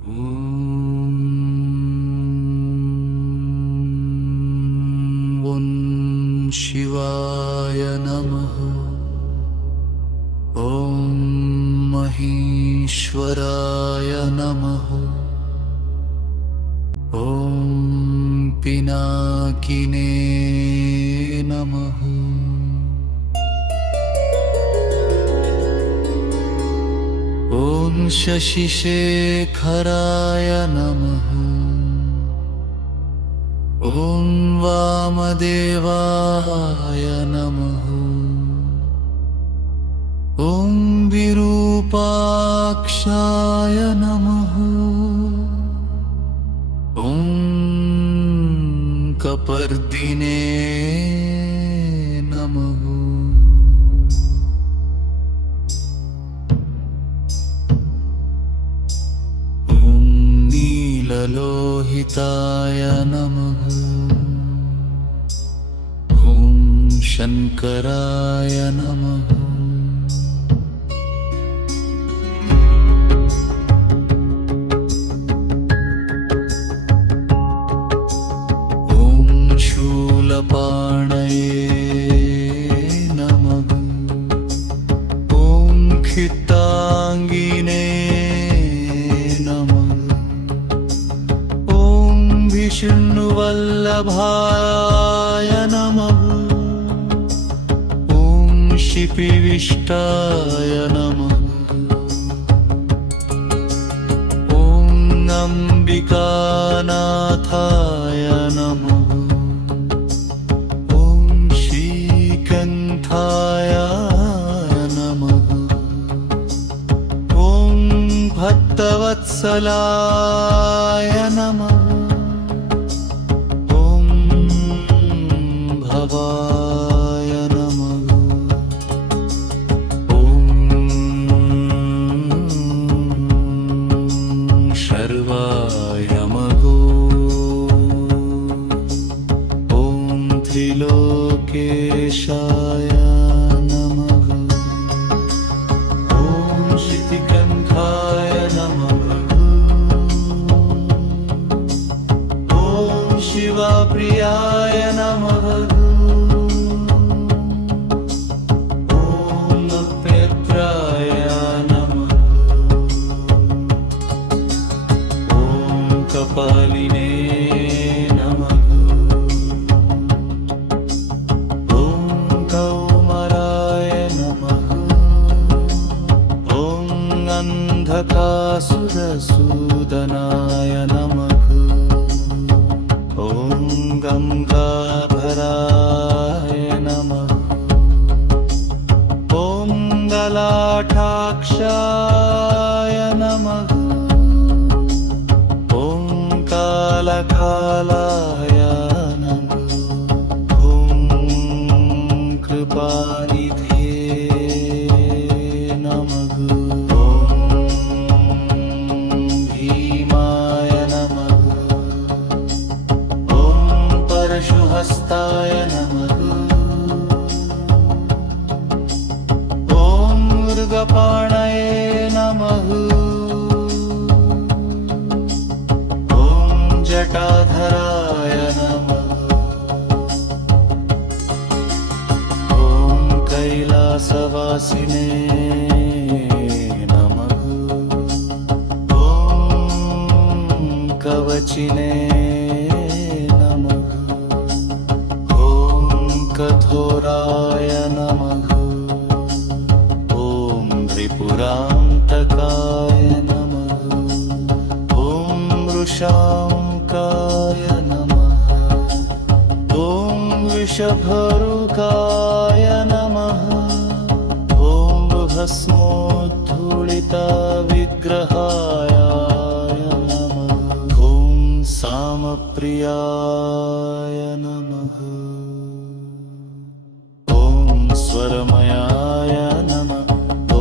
ॐ शिवाय नमः। ॐ महेश्वराय नमः। ॐ पिनाकिने नमः। ॐ शशिशेखराय नमः। ॐ वामदेवाय नमः। ॐ विरूपाक्षाय नमः। ॐ कपर्दिने नमः। ॐ नीललोहिताय नमः। ॐ शङ्कराय नमः। शूलपाणये नमः। ॐ खित्ताङ्गिने नमः। ॐ विष्णुवल्लभाय नमः। ॐ शिपिविष्टाय नमः। ॐ अम्बिकानाथाय नमः। ॐ भक्तवत्सलाय नमः। ॐ भवाय नमः। ॐ शर्वाय नमः। ॐ त्रिलोकेशाय प्रियाय नमः। ॐ पेत्राय नमः। ॐ कपालिने नमः। ॐ कौमाराय नमः। ॐ अन्धकासुरसूदनाय नमः। ॐ गङ्गाधराय नमः। ॐ गलाठाक्षाय नमः। ॐ कालकालाय नमः। ॐ कृपानिधे नमः। हस्ताय नमः। ॐ मृगपाणये नमः। ॐ जटाधराय नमः। ॐ कैलासवासिने नमः। ॐ कवचिने कठोराय नमः। ॐ त्रिपुरान्तकाय नमः। ॐ वृषांकाय नमः। ॐ वृषभरुकाय नमः। ॐ भस्मोद्धूलितविग्रहाय नमः। ॐ सामप्रियाय नमः। स्वरमयाय नमः। ॐ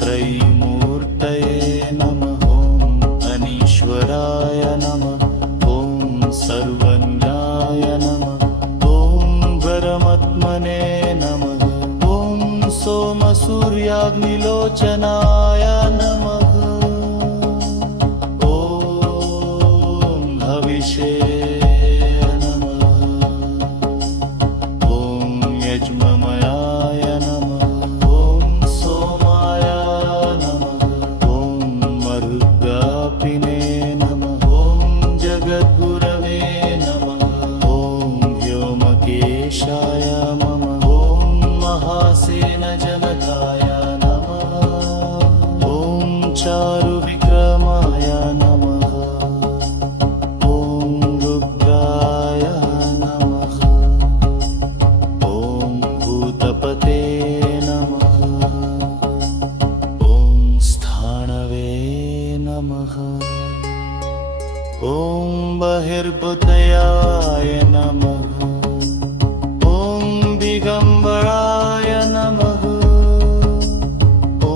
त्रयीमूर्तये नमः। ॐ अनीश्वराय नमः। ॐ सर्वज्ञाय नमः। ॐ वरमत्मने नमः। ॐ सोमसूर्याग्निलोचनाय नमः। ॐ नमः ॐ बहिर्भूतयाय नमः ॐ दिगम्बराय नमः ॐ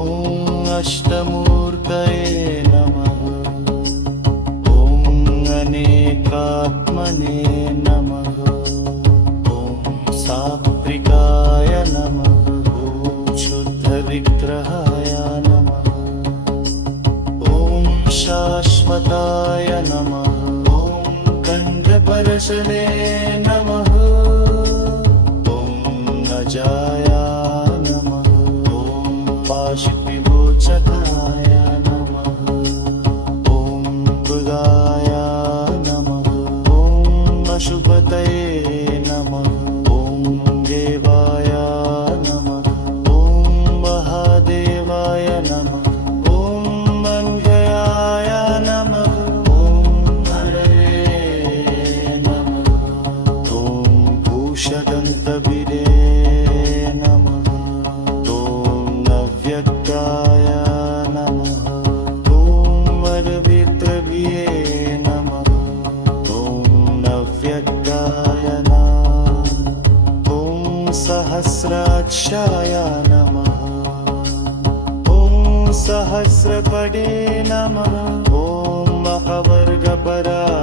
अष्टमूर्तये नमः ॐ अनेकात्मने नमः ॐ सात्विकाय नमः ॐ शुद्धविग्रहाय नमः ॐ शाश्वताय नमः ॐ कण्ठपरशने नमः ॐ अजाय नमः ॐ पाशविमोचकाय नमः ॐ मृगाय नमः ॐ अशुभतये नमः ॐ देवाय नमः ॐ महादेवाय नमः ॐ मङ्गयाय नमः ॐ हरये नमः ॐ भूषदन्तभिरे नमः ॐ नव्यग्राय नमः ॐ वरवित्रभिये नमः ॐ नव्यग्राय नमः ॐ सहस्राक्षाय नमः ॐ सहस्रपदे नमः ॐ महवर्गपराय